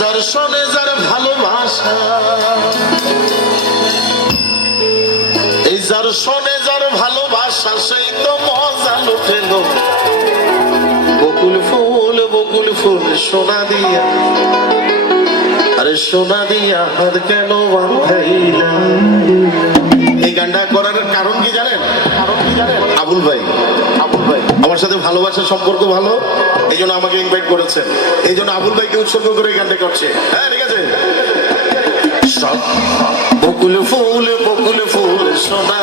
যার শোনে যার ভালোবাসা। এই যার শোনে যার ভালোবাসা, সেই তো মজা লুটে বকুল ফুল বকুল ফুল, সোনা দিয়া। আরে সোনা দিয়া হাত কেন বাঁধাইলাম এই গানটা করার কারণ কি আবুল ভাই। আবুল ভাই। আমার সাথে ভালোবাসার সম্পর্ক ভালো এই জন্য আমাকে ইনভাইট করেছেন। এই জন্য আবুল ভাইকে উৎসর্গ করে এই গানটা করছে হ্যাঁ ঠিক আছে। বকুল ফুল বকুল ফুল সোনা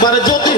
para de outro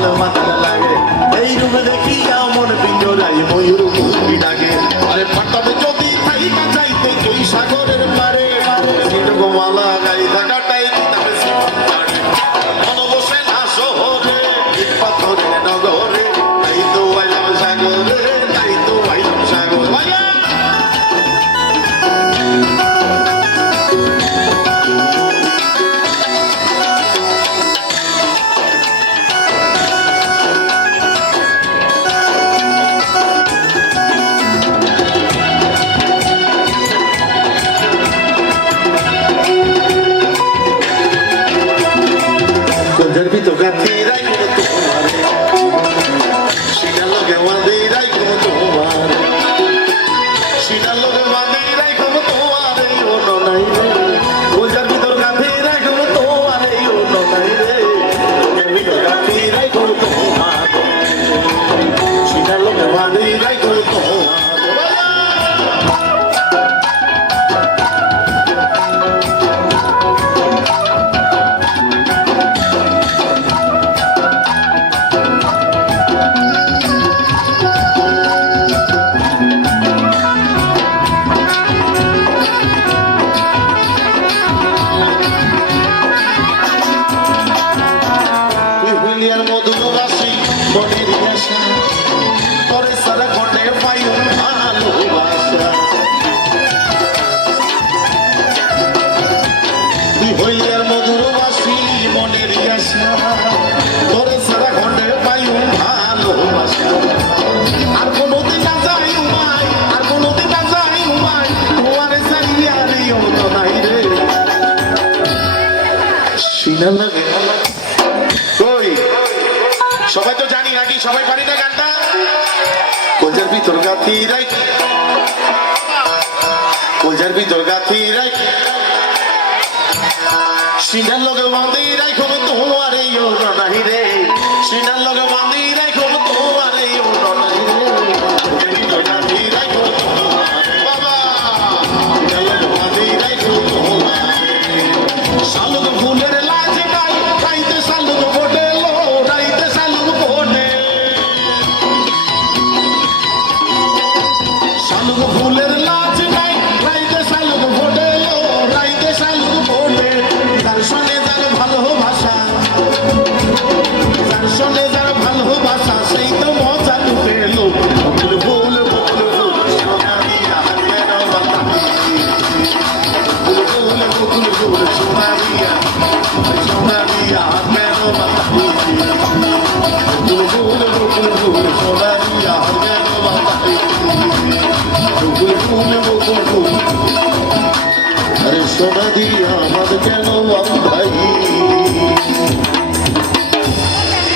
Hello, Mata Galage. bonito ভিতর গাঁথি রাই কলজার ভিতর গাঁথি রাই সিনার লগে বাঁধি রাই খবর তো হওয়ারে ইয়ো নাহি রে। সিনার লগে বাঁধি রাই